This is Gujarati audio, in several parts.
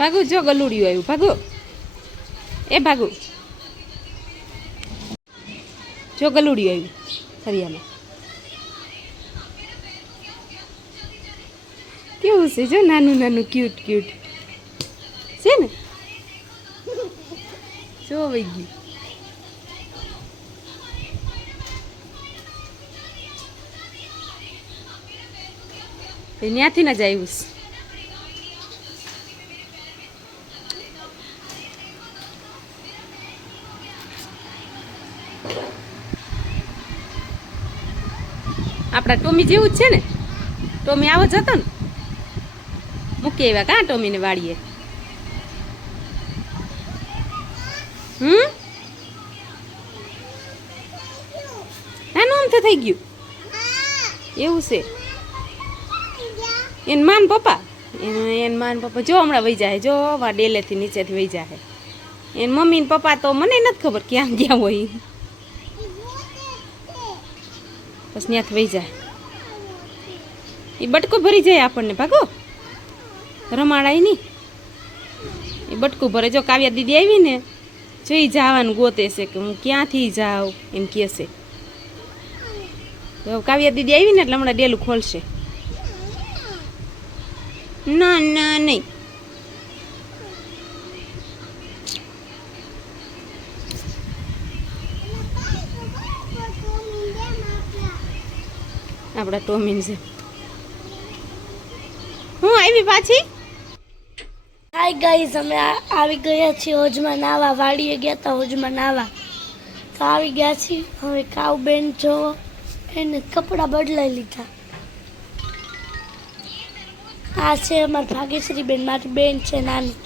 ભાગુ જો ગલુડિયું આવ્યું ભાગુ એ ભાગુ જો ગલુડિયું આવ્યું ફરિયામાં કેવું છે જો નાનું નાનું ક્યુટ ક્યુટ છે ને જો વહી ગયું ત્યાંથી ના જ આવ્યું આપણા ટોમી જેવું જ છે ને ટોમી આવો જ હતો ને મૂકી આવ્યા કાં ટોમીને વાળીએ નાનું આમ તો થઈ ગયું એવું છે એને માન પપ્પા એને માન પપ્પા જો હમણાં વહી જાય જો વા ડેલેથી નીચેથી વહી જાય એને મમ્મી ને પપ્પા તો મને નથી ખબર ક્યાં ગયા હોય બસ ત્યાંથી વહી જાય એ બટકું ભરી જાય આપણને ભાગો રમાડાય નહીં એ બટકું ભરે જો કાવ્યા દીદી આવી ને જો એ જવાનું ગોતે છે કે હું ક્યાંથી જાઉં એમ કહે છે તો કાવ્યા દીદી આવી ને એટલે હમણાં ડેલું ખોલશે ના ના નહીં આપણા ટોમીન છે હું આવી પાછી હાય ગાઈઝ અમે આવી ગયા છીએ હોજમાં નાવા વાડીએ ગયા હતા હોજમાં નાવા તો આવી ગયા છીએ હવે કાવ બેન જો એને કપડાં બદલાઈ લીધા આ છે અમારા ભાગ્યશ્રી બેન મારી બેન છે નાની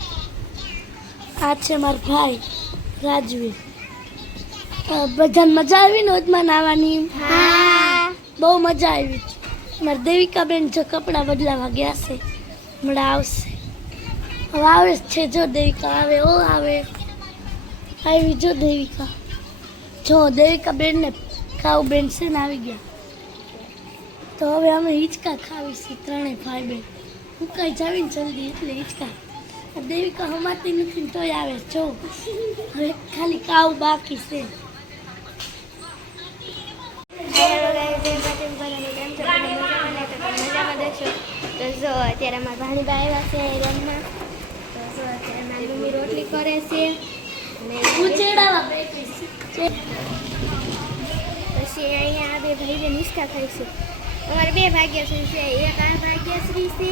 આ છે મારા ભાઈ રાજવીર બધાને મજા આવી ને હોજમાં નાવાની બહુ મજા આવી મારી દેવિકા બેન જો કપડાં બદલાવા ગયા છે હમણાં આવશે હવે આવે છે જો દેવિકા આવે ઓ આવે આવી જો દેવિકા બેન ને કાવ બેન છે ને આવી ગયા તો હવે અમે હિંચકા ખાવી છે ત્રણેય ભાઈ બેન ઉકાઈ જાવીને જલ્દી એટલે હિંચકા દેવિકા હમાતી નથી તોય આવે જો હવે ખાલી કાવ બાકી છે તો જો અત્યારે અમારા ભાણીબા આવ્યા છે રમવા તો જો અત્યારે મારી મમ્મી રોટલી કરે છે અને પછી અહીંયા આ બે ભાઈ બેન હિંચકા ખાઈશું અમારે બે ભાગ્યશ્રી છે એક આ ભાગ્યશ્રી છે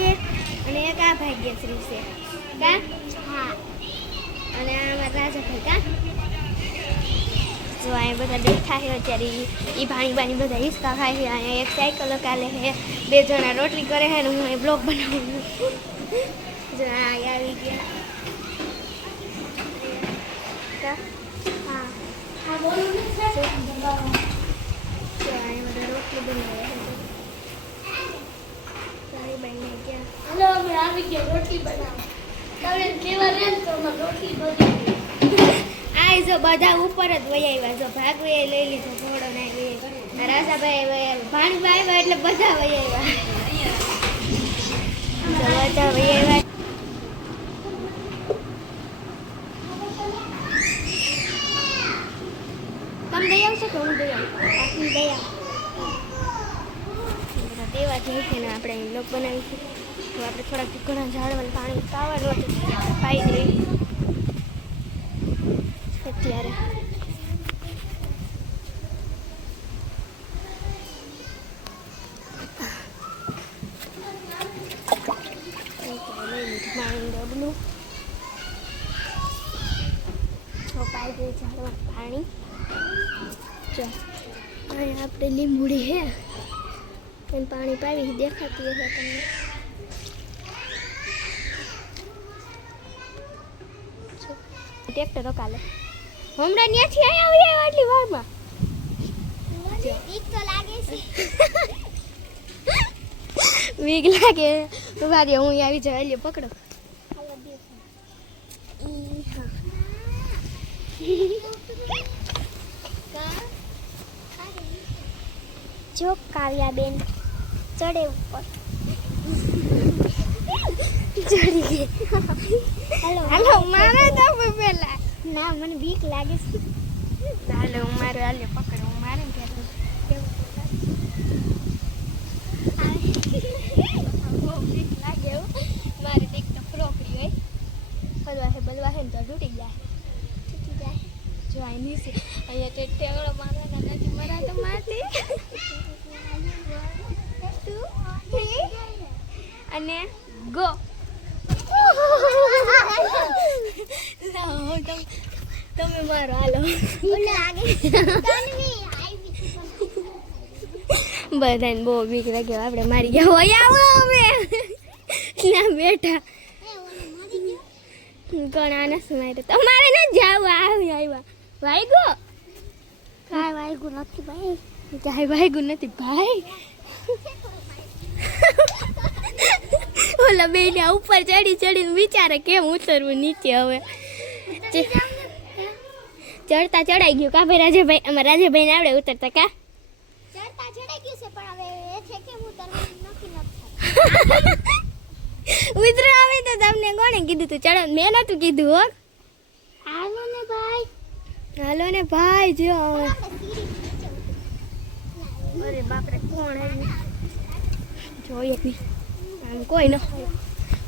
અને એક આ ભાગ્યશ્રી છે કા હા અને આ અમારા રાજાભાઈ કા જો અહીંયા બધા બેઠા છે અત્યારે એ ભાણીબાની બધા હિંચકા ખાય છે અહીંયા એક સાયકલ કાલે છે બે જણા રોટલી કરે છે ને હું એ બ્લોગ બનાવું જો અહીંયા આવી ગયા હા હા બોલું ને અહીંયા બધા રોટલી બનાવે છે ભાઈ ગયા હલો અમે આવી ગયા રોટલી બનાવવા તમે કેવા રેન તો અમે રોટલી બની આ જો બધા ઉપર જ વહી આવ્યા જો ભાગવે લઈ લીધો ઘોડો નાઈ રાજાભાઈ ભાણીબા આવ્યા એટલે બધા વહી આવ્યા બધા વહી આવ્યા તમે દઈ આવશો કે હું દઈ આવું દઈ આવ દેવા જઈ છે ને આપણે અહીં લોક બનાવીશું તો આપણે થોડાક ઘણા ઝાડવાનું પાણી પાવાનું પાઈ દઈએ અત્યારે પાણી ડબલું પાઈ દઈએ ઝાડમાં પાણી જો અહીંયા આપણે લીંબુડી હે એને પાણી પાવી દેખાતી હશે તમને ટ્રેક્ટર કાલે હમણાં ત્યાંથી અહીંયા આવી આટલી વારમાં બીક તો લાગે છે બીક લાગે ઉભા દે હું આવી જાય લે પકડો જો કાવ્યા બેન ચડે ઉપર ચડી ગઈ હાલો મારે તો પેલા ના મને બીક લાગે છે હાલો હું મારો હાલે પકડ હું મારે ને કેવું બહુ બીક લાગે એવું મારે એક તો ફ્રોકડી હોય બલવા હે તો તૂટી જાય જો આ નીચે અહીંયા તો ટેવડો મારવાના નથી મરા તો મારતી 2 3 અને ગો તમે મારો હાલો બધાને બહુ બીક લાગે આપણે મારી ગયા હોય આવો અમે ના બેઠા કોણ આનસ મારે તમારે ન જાવ આવ્યા વાઈગો કાંઈ વાઈગું નથી ભાઈ કાંઈ વાઈગું નથી ભાઈ ઓલા બેને ઉપર ચડીને વિચારે કેમ ઉતરવું નીચે હવે ચડતા ચડાઈ ગયું કા ભાઈ રાજેભાઈ અમારા રાજેભાઈને આવડે ઉતરતા કા ચડતા ચડાઈ ગયું છે પણ હવે એ છે કેમ ઉતરવાનું નક્કી ન થાય ઉતરો આવે તો તમને કોણે કીધું તું ચડો મેં નતું કીધું હો હાલો ને ભાઈ જો અરે બાપરે કોણ આવ્યું જોઈએ નહીં આમ કોઈ ન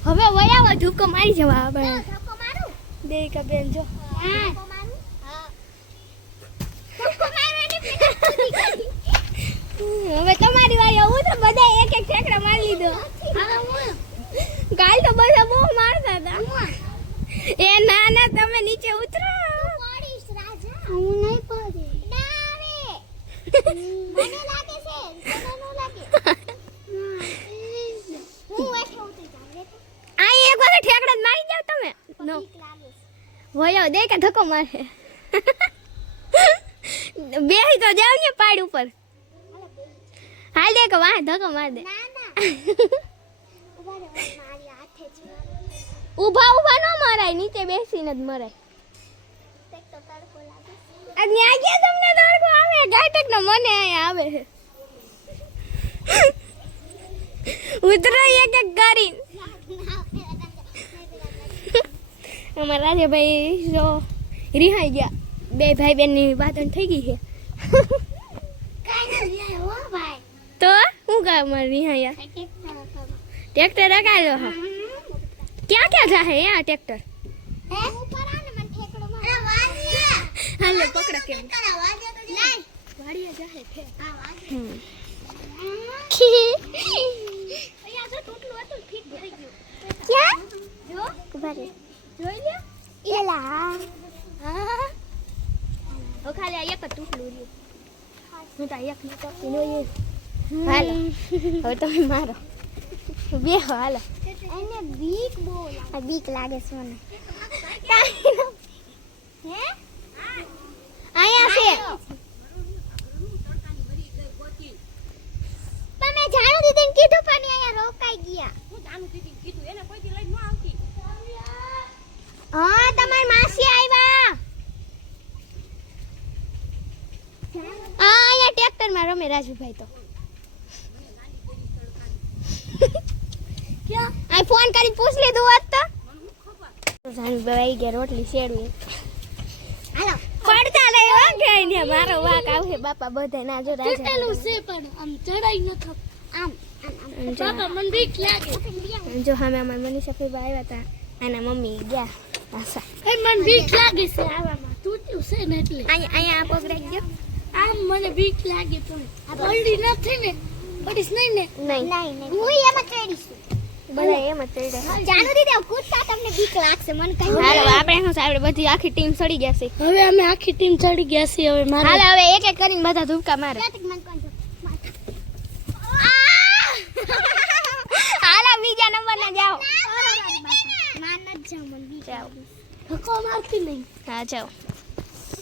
હવે વયાવા ધક્કો મારી જવા આપણે દેવિકા બેન જો હવે તમારી વારી આવું તો બધા એક એક ઠેકડા મારી લીધો કાલ તો બધા બહુ મારતા હતા એ ના ના તમે નીચે ઉતરો હું નહીં પડે મને લાગે છે તને ન લાગે હું એઠે ઉતરી જાવ આ એક વખત ઠેકડા મારી જાવ તમે નો વયો દે કે ધક્કો મારે બેહી તો જાવ ને પાડ ઉપર હાલ દે કે વાહ ધક્કો માર દે ના ના ઉભા રે મારી હાથે જ ઉભા ન મરાય નીચે બેસીને જ મરાય એક તો તડકો લાગે આ ન્યા કે તમને તડકો આવે ગાટક નો મને આયા આવે છે ઉતરો એક એક કરી અમારા રાજેભાઈ જો રિહાઈ ગયા બે ભાઈ બેન ની વાત થઈ ગઈ છે તો હું કામ રિહાયા ટ્રેક્ટર રખાયો હા ક્યાં ક્યાં જાહે આ ટ્રેક્ટર હાલે પકડા કેમ વાડિયા જાહે ફે અહીંયા જો ટોટલું હતું ફીટ ભરી ગયું ક્યાં જો ઉભા રે જોઈ લે એલા હા ઓ ખાલી આ એક જ ટોટલું રહ્યું હું તો એક ન કરતી નો એ હાલો હવે તમે મારો બે હાલો એને બીક બોલ આ બીક લાગે છે મને હે આયા છે તમે જાણો દીદીને કીધું પણ આયા રોકાઈ ગયા હું જાણું દીદીને કીધું એને કોઈ દી લઈ ન આવતી હા તમારી માસી આવ્યા આયા ટ્રેક્ટર માં રમે રાજુભાઈ તો ક્યાં આ ફોન કરી પૂછ લીધું હોત તો જાન ભાઈ ગયા રોટલી શેડવી હાલો પડતા લે વાગે ને મારો વાક આવશે બાપા બધા ના જો રાજા કેટલું છે પણ આમ ચડાઈ ન થપ આમ બાપા મન બીક લાગે જો અમે અમાર મનીષા ભાઈ આવ્યા હતા આના મમ્મી ગયા આશા એ મન બીક લાગે છે આવામાં તૂટ્યું છે ને એટલે અહીંયા આ પગ રાખજો આમ મને બીક લાગે તો પલડી નથી ને પડીશ નહીં ને નહીં હું એમાં ચડીશ બધા એમ જ ચડ્યા જાણો દીદી કૂદતા તમને બીક લાગશે મને કહી હાલો આપણે શું આપણે બધી આખી ટીમ ચડી ગયા છે હવે અમે આખી ટીમ ચડી ગયા છે હવે મારે હાલો હવે એક એક કરીને બધા ધૂપકા મારે હાલો બીજા નંબર ને જાઓ માન જ જાવ મને બીક જાઓ ધક્કો મારતી નહીં હા જાઓ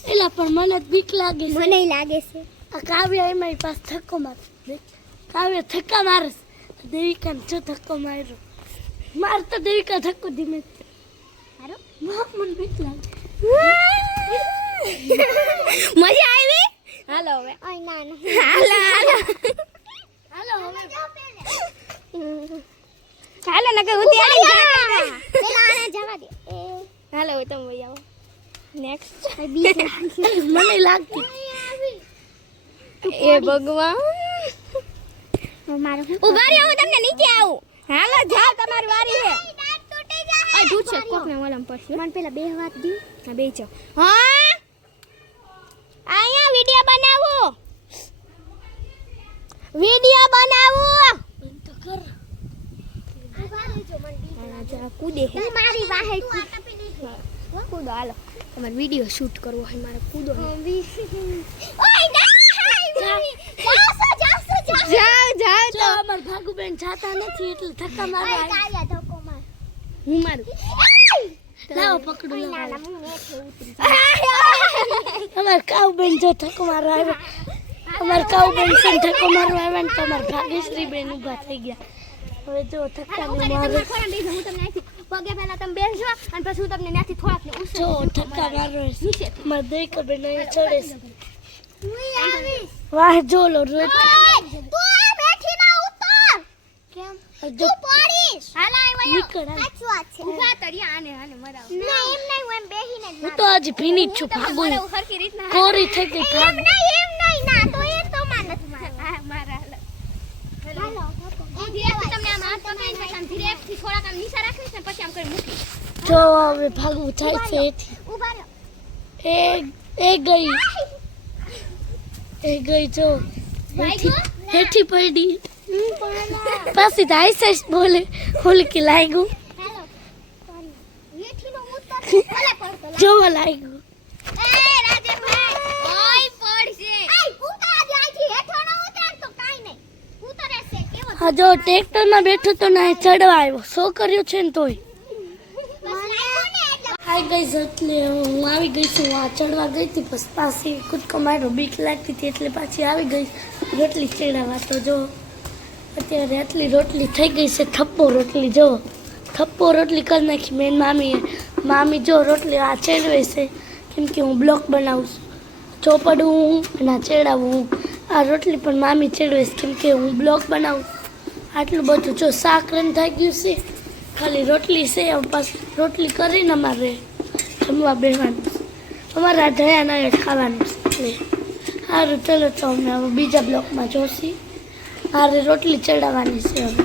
એલા પણ મને બીક લાગે છે મને લાગે છે આ કાવ્ય એમાં પાસ ધક્કો માર કાવ્ય ધક્કા મારસ દેવિકા જો ધક્કો માર્યો મારતો દેવિકા ધક્કો ધીમે મારો મને બીક લાગે મજા આવી હાલો હવે ઓય ના ના હાલો હાલો હાલો હવે હાલો નકર હું ત્યાં પેલા આને જવા દે હાલો હવે તમે વઈ આવો નેક્સ્ટ મને લાગતી એ ભગવાન મારો ઉભા રહ્યો હું તમને નીચે આવું હાલો જાઓ તમારી વારી છે આ દૂધ છે કોકને વલમ પડશે મને પેલા બે વાત દી હા બે જાઓ હા અહીંયા વિડિયો બનાવો તો કર કૂદે હે મારી વાહે કૂદો હાલો તમારે વિડિયો શૂટ કરવો હોય મારે કૂદો ઓય જાઓ જો અમાર ભાગુબેન જાતા નથી એટલે ધક્કા મારવા આવ્યા. ધક્કો માર હું મારું લાવો પકડું લાવો અમાર કાઉબેન જો ધક્કો મારવા આવ્યા અમાર કાઉબેન છે ને ધક્કો મારવા આવ્યા ને તમાર ભાગ્યશ્રી બેન ઊભા થઈ ગયા હવે જો ધક્કા ને મારે હું તમને પગે પહેલા તમે બેસજો અને પછી હું તમને ત્યાંથી થોડાક ને જો ધક્કા મારવા છે માર દેખ બેન અહીં ચડે છે વાહ જો લો રોજ તું આ બેઠી ના ઉતર કેમ જો પડીશ હાલ આય વયો નીકળ હાલ. સાચું વાત છે ઉભા તરિયા આને મરાવ ના એમ નહીં હું એમ બેહીને જ હું તો આજ ભીની જ છું ભાગું મારે હરખી રીતના કોરી થઈ ગઈ ભાગ એમ નહીં ના તો એ તો માન નથી મારવા મારા હાલો હું ધીરેથી તમને આમ હાથ પકડીને પછી આમ ધીરેથી થોડાક આમ નીચે રાખીશ ને પછી આમ કરી મૂકી જો હવે ભાગવું થાય છે એથી ઉભા રહો એ ગઈ જો હેઠી પડી પાછી તો આઈસ બોલે બોલે કે લાગ્યું હાલો હેઠીનો ઉતર ભલે પડતો જોવા લાગ્યું એ રાજેશભાઈ ઓય પડશે આય ઉતરા જાય છે હેઠો ન ઉતરાણ તો કાઈ નહીં ઉતરે છે કેવો હા જો ટ્રેક્ટરમાં બેઠો તો ના ચડવા આવ્યો છોકરીઓ છે ને તોય આવી ગઈ છે એટલે હું આવી ગઈ છું આ ચડવા ગઈ હતી પછી પાછી કૂદકો માર્યો બીક લાગતી હતી એટલે પાછી આવી ગઈ રોટલી ચડાવવા તો જો અત્યારે આટલી રોટલી થઈ ગઈ છે થપ્પો રોટલી જો થપ્પો રોટલી કરી નાખી મેં મામી જો રોટલી આ ચડવે છે કેમ કે હું બ્લોક બનાવું છું ચોપડું હું અને આ ચડાવું હું આ રોટલી પણ મામી ચડવે છે કેમ કે હું બ્લોક બનાવું આટલું બધું જો શાક રન થઈ ગયું છે ખાલી રોટલી છે પાછી રોટલી કરીને અમારે જમવા બેસવાનું અમારે આ ઢયાના ખાવાનું છે એટલે સારું ચલો તો અમે હવે બીજા બ્લોકમાં જોશી મારે રોટલી ચડાવવાની છે હવે